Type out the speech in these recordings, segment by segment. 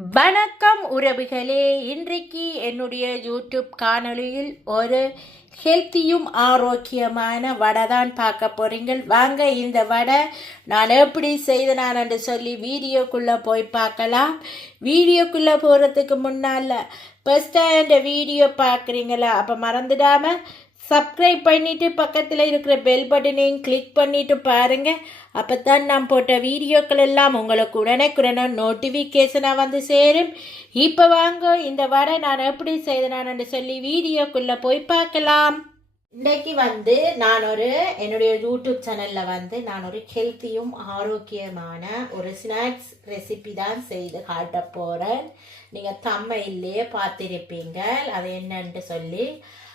வணக்கம் உறவுகளே. இன்றைக்கு என்னுடைய யூடியூப் காணொலியில் ஒரு ஹெல்த்தியும் ஆரோக்கியமான வடை தான் பார்க்க போறீங்க வாங்க இந்த வடை நான் எப்படி செய்தனான் என்று சொல்லி வீடியோக்குள்ளே போய் பார்க்கலாம். வீடியோக்குள்ளே போகிறதுக்கு முன்னால் ஃபஸ்ட்டாக இந்த வீடியோ பார்க்குறீங்களா? அப்போ மறந்துடாமல் சப்ஸ்கிரைப் பண்ணிவிட்டு பக்கத்தில் இருக்கிற பெல் பட்டனையும் கிளிக் பண்ணிவிட்டு பாருங்கள் அப்போ தான் நான் போட்ட வீடியோக்கள் எல்லாம் உங்களுக்கு உடனுக்குடனே நோட்டிஃபிகேஷனாக வந்து சேரும். இப்போ வாங்க இந்த வடை நான் எப்படி செய்தனான்னு சொல்லி வீடியோக்குள்ளே போய் பார்க்கலாம். இன்றைக்கு வந்து நான் ஒரு என்னுடைய யூடியூப் சேனலில் வந்து நான் ஒரு ஹெல்த்தியும் ஆரோக்கியமான ஒரு ஸ்நாக்ஸ் ரெசிபி தான் செய்து காட்ட போகிறேன் நீங்கள் தம்மையிலேயே பார்த்துருப்பீங்க. அது என்னன்ட்டு சொல்லி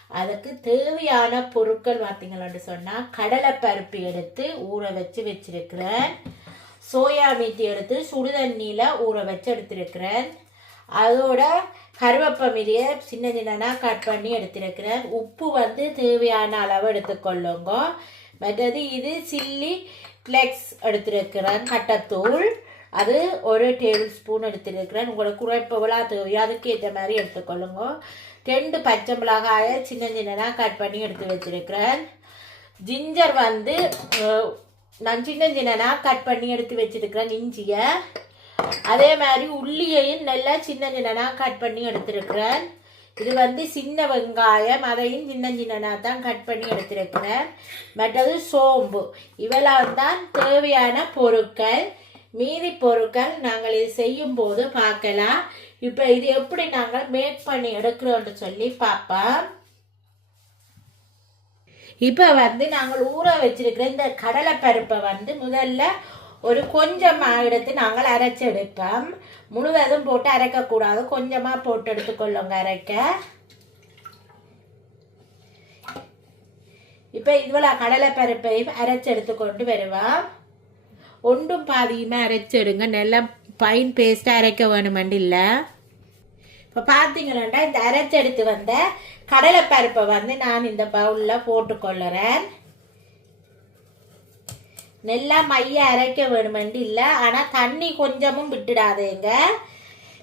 அதுக்கு தேவையான பொருட்கள் பார்த்தீங்கன்னு சொன்னால் கடலைப்பருப்பு எடுத்து ஊற வச்சு வச்சிருக்கிறேன். சோயா மீத்தி எடுத்து சுடுதண்ணியில் ஊற வச்சு எடுத்திருக்கிறேன். அதோட கருவேப்பமிலிய சின்ன சின்னனாக கட் பண்ணி எடுத்திருக்கிறேன். உப்பு வந்து தேவையான அளவு எடுத்துக்கொள்ளுங்க. மற்றது இது சில்லி ஃப்ளெக்ஸ் எடுத்திருக்கிறேன் கட்டத்தூள். அது ஒரு டேபிள் ஸ்பூன் எடுத்திருக்கிறேன். உங்களுக்கு குறைப்பவளா தேவையோ அதுக்கு ஏற்ற மாதிரி எடுத்துக்கொள்ளுங்க. ரெண்டு பச்சை மிளகாயை சின்ன சின்னதாக கட் பண்ணி எடுத்து வச்சுருக்கிறேன். ஜிஞ்சர் வந்து நான் சின்ன சின்னதாக கட் பண்ணி எடுத்து வச்சிருக்கிறேன் இஞ்சியை. அதே மாதிரி உள்ளியையும் நல்லா சின்ன சின்னதாக கட் பண்ணி எடுத்துருக்கிறேன். இது வந்து சின்ன வெங்காயம் அதையும் சின்ன சின்னதாக தான் கட் பண்ணி எடுத்திருக்கிறேன். மற்றது சோம்பு. இவெல்லாம் தான் தேவையான பொருட்கள். மீதி பொருட்கள் நாங்கள் இது செய்யும் போது பார்க்கலாம். இப்போ இது எப்படி நாங்கள் மேக் பண்ணி எடுக்கிறோம்னு சொல்லி பார்ப்போம் இப்போ வந்து நாங்கள் ஊற வச்சிருக்கிற இந்த கடலைப்பருப்பை வந்து முதல்ல ஒரு கொஞ்சமாக எடுத்து நாங்கள் அரைச்சி எடுப்போம். முழுவதும் போட்டு அரைக்கக்கூடாது. கொஞ்சமாக போட்டு எடுத்துக்கொள்ளுங்க அரைக்க. இப்போ இவ்வளோ கடலைப்பருப்பையும் அரைச்சி எடுத்துக்கொண்டு வருவோம். ஒன்றும் பாதியுமே அரைச்சிடுங்க நல்லா பைன் பேஸ்ட்டாக அரைக்க வேணுமெண்டு இல்லை இப்போ பார்த்தீங்கன்னா இந்த அரைச்செடுத்து வந்த கடலைப்பருப்பை வந்து நான் இந்த பவுலில் போட்டுக்கொள்ளுறேன். நல்லா மைய அரைக்க வேணுமெண்டு இல்லை ஆனால் தண்ணி கொஞ்சமும் விட்டுடாதேங்க.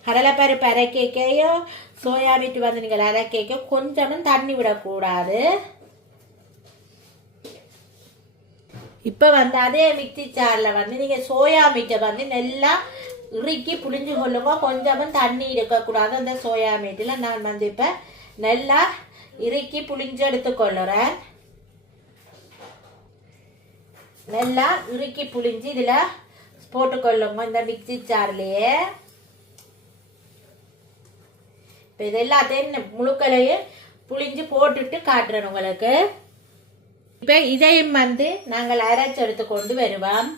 கடலைப்பருப்பு அரைக்கைக்கையும் சோயா மீட் வந்து நீங்கள் அரைக்கைக்க கொஞ்சமும் தண்ணி விடக்கூடாது. இப்போ வந்து அதே மிக்சி சாரில் வந்து நீங்கள் சோயா மீட்டை வந்து நல்லா இறுக்கி புளிஞ்சு கொள்ளுங்க. கொஞ்சமும் தண்ணி இருக்கக்கூடாது அந்த சோயா மீட்டில் நான் வந்து இப்போ நல்லா இறுக்கி புளிஞ்சு எடுத்துக்கொள்ளுறேன். நல்லா இறுக்கி புளிஞ்சு இதில் போட்டுக்கொள்ளுங்க. இந்த மிக்சி ஜார்லேயே. இப்போ இது எல்லாத்தையும் முழுக்களையும் புளிஞ்சு போட்டுட்டு காட்டுறேன் உங்களுக்கு. இப்போ இதையும் வந்து நாங்கள் அரைச்சி எடுத்து கொண்டு வருவோம்.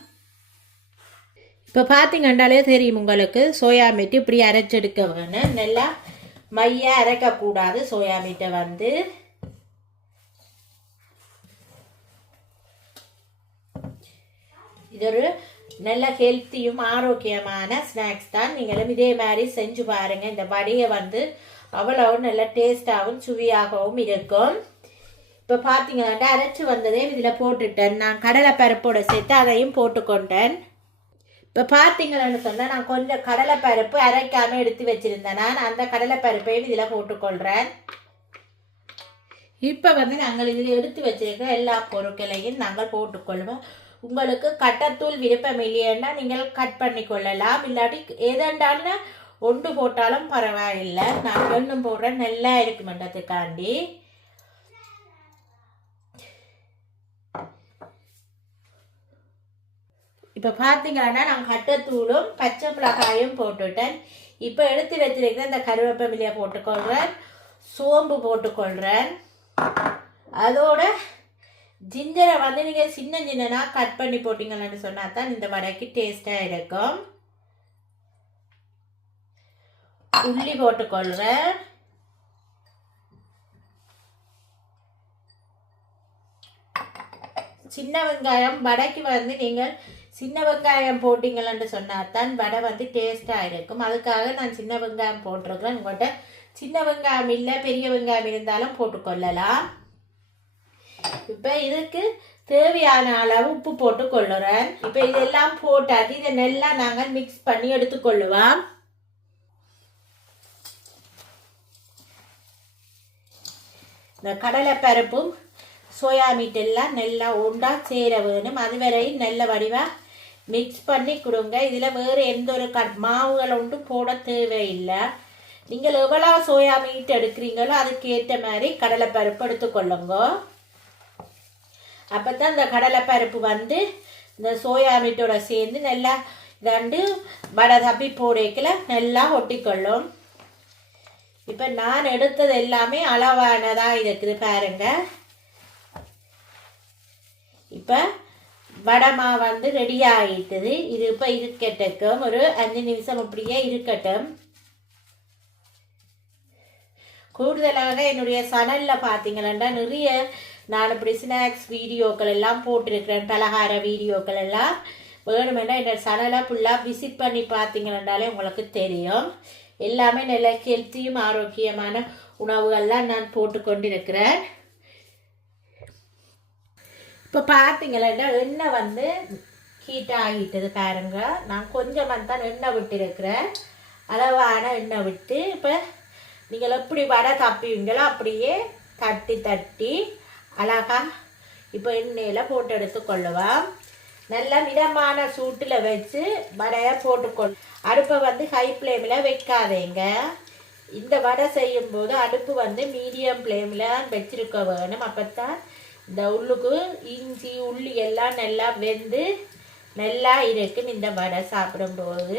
இப்போ பார்த்திங்கண்டாலே தெரியும் உங்களுக்கு. சோயா மீட்டு இப்படி அரைச்செடுக்க வேணும் நல்லா மைய அரைக்கக்கூடாது. சோயா மீட்டை வந்து. இது ஒரு நல்ல ஹெல்த்தியும் ஆரோக்கியமான ஸ்நாக்ஸ் தான். நீங்களும் இதே மாதிரி செஞ்சு பாருங்கள் இந்த வடையை வந்து அவ்வளவு நல்ல டேஸ்டாகவும் சுவையாகவும் இருக்கும். இப்போ பார்த்தீங்கன்னா அரைச்சி வந்ததே இதில் போட்டுட்டேன். நான் கடலை பருப்போட சேர்த்து அதையும் போட்டுக்கொண்டேன். இப்போ பார்த்தீங்கன்னு சொன்னால் நான் கொஞ்சம் கடலை பருப்பு அரைக்காமல் எடுத்து வச்சுருந்தேன். நான் அந்த கடலை பருப்பையும் இதில் போட்டுக்கொள்கிறேன் இப்போ வந்து நாங்கள் இதில் எடுத்து வச்சிருக்கிற எல்லா பொருட்களையும் நாங்கள் போட்டுக்கொள்வோம். உங்களுக்கு கட்டத்தூள் விருப்பம் இல்லையன்னா நீங்கள் கட் பண்ணி கொள்ளலாம் இல்லாட்டி ஏதாண்டாலும் ஒன்று போட்டாலும் பரவாயில்லை. நான் ஒன்றும் போடுறேன். நல்லா இருக்குமென்றதுக்காண்டி இப்போ பார்த்தீங்கன்னா நான் கட்டத்தூளும் பச்சை மிளகாயும் போட்டுட்டேன். இப்போ எடுத்து வச்சிருக்கிற இந்த கருவேப்பமிலையை போட்டுக்கொள்கிறேன் சோம்பு போட்டுக்கொள்கிறேன் அதோட ஜிஞ்சரை வந்து நீங்கள் சின்ன சின்னனாக கட் பண்ணி போட்டிங்கன்னு சொன்னால் தான் இந்த வடைக்கு டேஸ்ட்டாக இருக்கும். உள்ளி போட்டுக்கொள்கிறேன் சின்ன வெங்காயம் வடைக்கு வந்து நீங்கள் சின்ன வெங்காயம் போட்டிங்களன்னு சொன்னால் தான் வடை வந்து டேஸ்ட்டாக இருக்கும். அதுக்காக நான் சின்ன வெங்காயம் போட்டிருக்கிறேன். உங்கள்கிட்ட சின்ன வெங்காயம் இல்லை பெரிய வெங்காயம் இருந்தாலும் போட்டுக்கொள்ளலாம் இப்போ இதுக்கு தேவையான அளவு உப்பு போட்டு கொள்ளுறேன். இப்போ இதெல்லாம் போட்டாச்சு. இதை நல்லா நாங்கள் மிக்ஸ் பண்ணி எடுத்துக்கொள்ளுவோம் இந்த கடலைப்பருப்பும் சோயா மீட் எல்லாம் நல்லா உண்டா சேர வேணும். அதுவரையும் நெல்ல வடிவாக மிக்ஸ் பண்ணி கொடுங்க. இதில் வேறு எந்த ஒரு க மாவுகள் ஒன்றும் போட தேவையில்லை. நீங்கள் எவ்வளோ சோயா மீட் எடுக்கிறீங்களோ அதுக்கேற்ற மாதிரி கடலைப்பருப்பு எடுத்துக்கொள்ளுங்க அப்போ தான் இந்த கடலைப்பருப்பு வந்து இந்த சோயா மீட்டோட சேர்ந்து நல்லா இதாண்டு வடை தப்பி போடைக்கில் நல்லா ஒட்டிக்கொள்ளும். இப்போ நான் எடுத்தது எல்லாமே அளவானதாக இருக்குது பாருங்கள் இப்போ வடமா வந்து ரெடி ஆகிட்டது இது இப்போ இருக்கட்டும். ஒரு அஞ்சு நிமிஷம் அப்படியே இருக்கட்டும். கூடுதலாக என்னுடைய சனலில் பார்த்தீங்கன்னா நிறைய நான் இப்படி ஸ்நாக்ஸ் வீடியோக்கள் எல்லாம் போட்டிருக்கிறேன். பலகார வீடியோக்கள் எல்லாம். வேணுமென்னா என்னோட சனலை ஃபுல்லாக விசிட் பண்ணி பார்த்தீங்கன்னாலே உங்களுக்கு தெரியும். எல்லாமே நல்ல ஹெல்த்தியும் ஆரோக்கியமான உணவுகள்லாம் நான் போட்டு கொண்டிருக்கிறேன் இப்போ பார்த்தீங்களா எண்ணெய் வந்து ஹீட் ஆகிட்டது பாருங்க. நான் கொஞ்சமாக தான் எண்ணெய் விட்டுருக்கிறேன். அளவான எண்ணெய் விட்டு இப்போ நீங்கள் எப்படி வடை தப்பிவீங்களோ அப்படியே தட்டி தட்டி அழகா இப்போ எண்ணெயில் போட்டு எடுத்துக்கொள்ளுவோம் நல்லா மிதமான சூட்டில் வச்சு வடையை போட்டுக்கொள். அடுப்பை வந்து ஹை ஃப்ளேமில் வைக்காதீங்க. இந்த வடை செய்யும்போது அடுப்பு வந்து மீடியம் ஃப்ளேமில் வச்சுருக்க வேணும். அப்போ தான் இந்த உள்ளுக்கு இஞ்சி உள்ளி எல்லாம் நல்லா வெந்து நல்லா இருக்கும். இந்த வடை சாப்பிடும்போது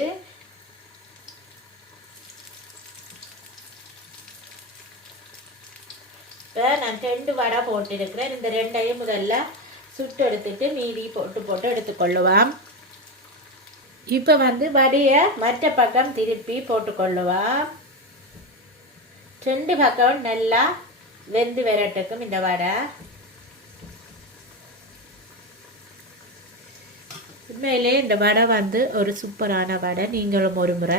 இப்போ நான் ரெண்டு வடை போட்டிருக்கிறேன். இந்த ரெண்டையும் முதல்ல சுட்டு எடுத்துட்டு மீதி போட்டு போட்டு எடுத்துக்கொள்ளுவான் இப்போ வந்து வடையை மற்ற பக்கம் திருப்பி போட்டுக்கொள்ளுவான் ரெண்டு பக்கம் நல்லா வெந்து வரட்டுக்கும் இந்த வடை. உண்மையிலே இந்த வடை வந்து ஒரு சூப்பரான வடை. நீங்களும் ஒரு முறை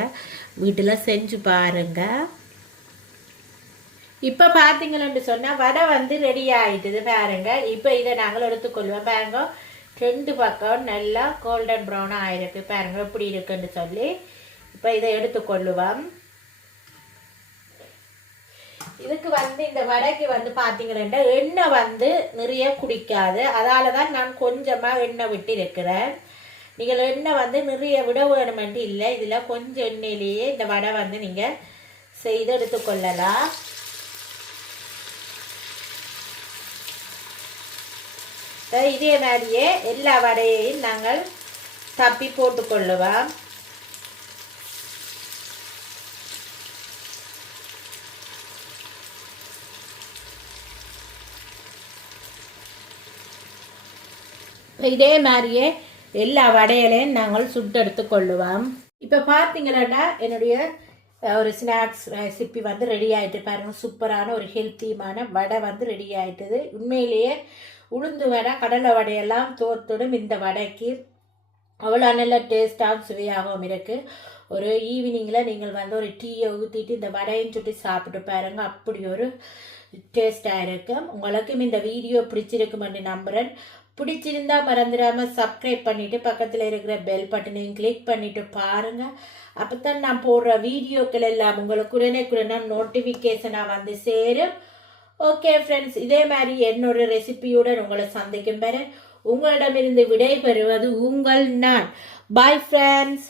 வீட்டில் செஞ்சு பாருங்கள் இப்போ பார்த்தீங்களன்னு சொன்னால் வடை வந்து ரெடி ஆகிட்டுது பாருங்க. இப்போ இதை நாங்கள் எடுத்துக்கொள்வோம். பாருங்க ரெண்டு பக்கம் நல்லா கோல்டன் ப்ரௌனாக ஆயிருக்கு பாருங்க எப்படி இருக்குன்னு சொல்லி இப்போ இதை எடுத்துக்கொள்ளுவோம் இதுக்கு வந்து இந்த வடைக்கு வந்து பார்த்தீங்கன்னா எண்ணெய் வந்து நிறைய குடிக்காது. அதால தான் நான் கொஞ்சமாக எண்ணெய் விட்டு இருக்கிறேன். நீங்கள் எண்ணெய் வந்து நிறைய விட வேணுமென்று இல்லை. இதில் கொஞ்சம் எண்ணெயிலேயே இந்த வடை வந்து நீங்கள் செய்து எடுத்துக்கொள்ளலாம் இதே மாதிரியே எல்லா வடையையும் நாங்கள் தப்பி போட்டுக்கொள்ளுவோம் இதே மாதிரியே எல்லா வடையிலையும் நாங்கள் சுட்டெடுத்து கொள்ளுவோம். இப்போ பார்த்தீங்கன்னா என்னுடைய ஒரு ஸ்நாக்ஸ் ரெசிபி வந்து ரெடி ஆகிட்டு பாருங்கள் சூப்பரான ஒரு ஹெல்த்தியுமான வடை வந்து ரெடி ஆகிட்டுது உண்மையிலேயே உளுந்து வடை கடலை வடையெல்லாம் தோத்துடும் இந்த வடைக்கு. அவ்வளோ நல்ல டேஸ்ட்டாகவும் சுவையாகவும் இருக்குது ஒரு ஈவினிங்கில் நீங்கள் வந்து ஒரு டீயை ஊற்றிட்டு இந்த வடையும் சுட்டி சாப்பிட்டு பாருங்க. அப்படி ஒரு டேஸ்ட்டாக இருக்கும் உங்களுக்கும் இந்த வீடியோ பிடிச்சிருக்குமென்று நம்புகிறேன் பிடிச்சிருந்தா மறந்துடாமல் சப்ஸ்கிரைப் பண்ணிவிட்டு பக்கத்தில் இருக்கிற பெல் பட்டனையும் கிளிக் பண்ணிவிட்டு பாருங்கள் அப்போ தான் நான் போடுற வீடியோக்கள் எல்லாம் உங்களுக்கு உடனே உடனே நோட்டிஃபிகேஷனாக வந்து சேரும். ஓகே ஃப்ரெண்ட்ஸ் இதே மாதிரி என்னோட ரெசிபியுடன் உங்களை சந்திக்கும் பெற உங்களிடமிருந்து விடை பெறுவது உங்கள் நான். Bye friends